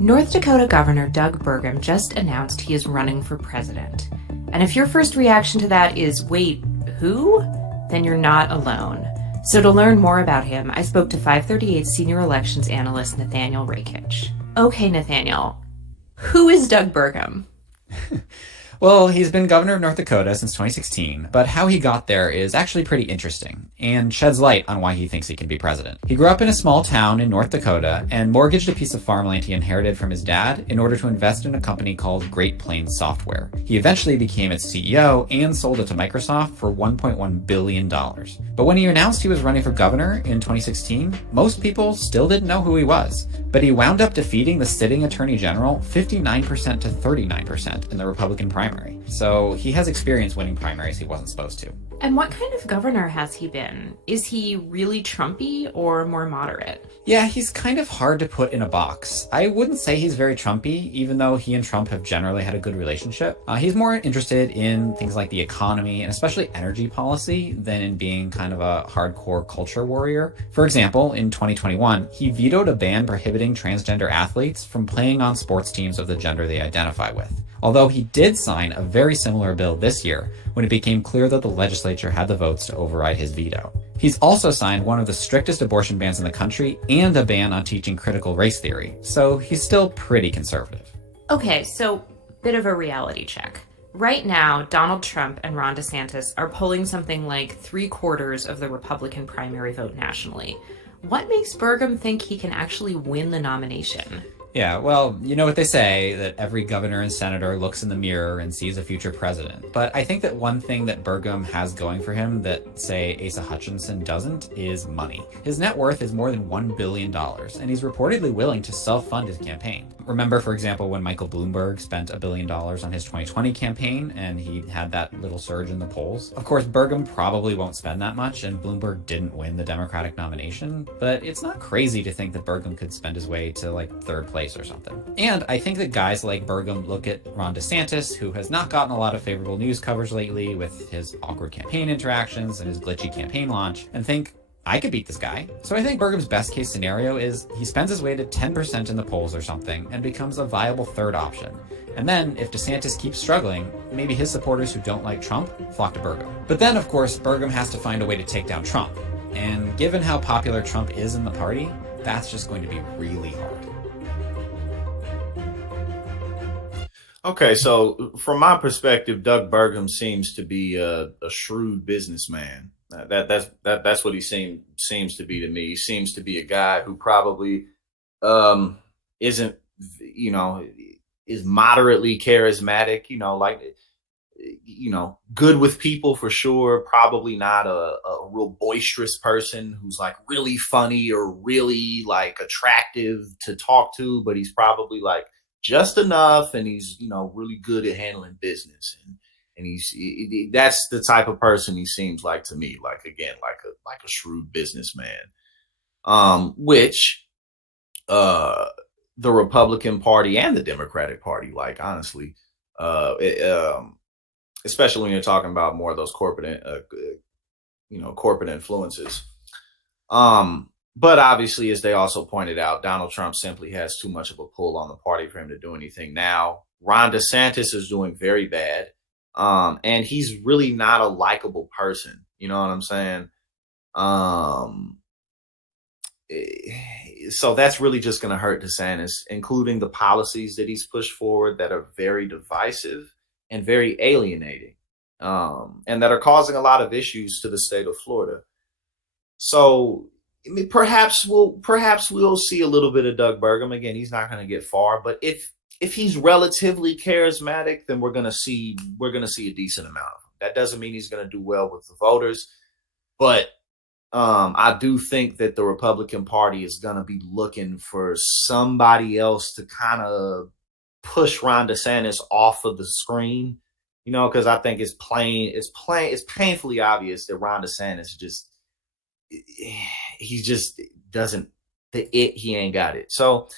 North Dakota Governor Doug Burgum just announced he is running for president. And if your first reaction to that is, wait, who? Then you're not alone. So to learn more about him, I spoke to 538 senior elections analyst Nathaniel Rakich. Okay, Nathaniel, who is Doug Burgum? Well, he's been governor of North Dakota since 2016, but how he got there is actually pretty interesting and sheds light on why he thinks he can be president. He grew up in a small town in North Dakota and mortgaged a piece of farmland he inherited from his dad in order to invest in a company called Great Plains Software. He eventually became its CEO and sold it to Microsoft for $1.1 billion. But when he announced he was running for governor in 2016, most people still didn't know who he was. But he wound up defeating the sitting attorney general 59% to 39% in the Republican primary. So he has experience winning primaries he wasn't supposed to. And what kind of governor has he been? Is he really Trumpy or more moderate? Yeah, he's kind of hard to put in a box. I wouldn't say he's very Trumpy, even though he and Trump have generally had a good relationship. He's more interested in things like the economy and especially energy policy than in being kind of a hardcore culture warrior. For example, in 2021, he vetoed a ban prohibiting transgender athletes from playing on sports teams of the gender they identify with. Although he did sign a very similar bill this year when it became clear that the legislature had the votes to override his veto. He's also signed one of the strictest abortion bans in the country and a ban on teaching critical race theory, so he's still pretty conservative. Okay, so bit of a reality check. Right now, Donald Trump and Ron DeSantis are polling something like 3/4 of the Republican primary vote nationally. What makes Burgum think he can actually win the nomination? Yeah, well, you know what they say, that every governor and senator looks in the mirror and sees a future president. But I think that one thing that Burgum has going for him that, say, Asa Hutchinson doesn't is money. His net worth is more than $1 billion, and he's reportedly willing to self-fund his campaign. Remember, for example, when Michael Bloomberg spent $1 billion on his 2020 campaign and he had that little surge in the polls? Of course, Burgum probably won't spend that much, and Bloomberg didn't win the Democratic nomination, but it's not crazy to think that Burgum could spend his way to, like, third place or something. And I think that guys like Burgum look at Ron DeSantis, who has not gotten a lot of favorable news coverage lately with his awkward campaign interactions and his glitchy campaign launch, and think, I could beat this guy. So I think Burgum's best case scenario is he spends his way to 10% in the polls or something and becomes a viable third option. And then, if DeSantis keeps struggling, maybe his supporters who don't like Trump flock to Burgum. But then, of course, Burgum has to find a way to take down Trump. And given how popular Trump is in the party, that's just going to be really hard. Okay, so from my perspective, Doug Burgum seems to be a shrewd businessman. That's what he seems to be to me. He seems to be a guy who probably isn't, is moderately charismatic. Good with people for sure. Probably not a real boisterous person who's like really funny or really like attractive to talk to, but he's probably like just enough, and he's really good at handling business, and that's the type of person he seems like to me, like again like a shrewd businessman, which the Republican Party and the Democratic Party, like honestly, especially when you're talking about more of those corporate influences. But obviously, as they also pointed out, Donald Trump simply has too much of a pull on the party for him to do anything now. Ron DeSantis is doing very bad. And he's really not a likable person. You know what I'm saying? So that's really just going to hurt DeSantis, including the policies that he's pushed forward that are very divisive and very alienating, and that are causing a lot of issues to the state of Florida. So I mean, perhaps we'll see a little bit of Doug Burgum. Again, he's not going to get far, but if he's relatively charismatic, then we're going to see a decent amount of him. That doesn't mean he's going to do well with the voters, but I do think that the Republican Party is going to be looking for somebody else to kind of push Ron DeSantis off of the screen, because I think it's painfully obvious that Ron DeSantis he just doesn't, he ain't got it. So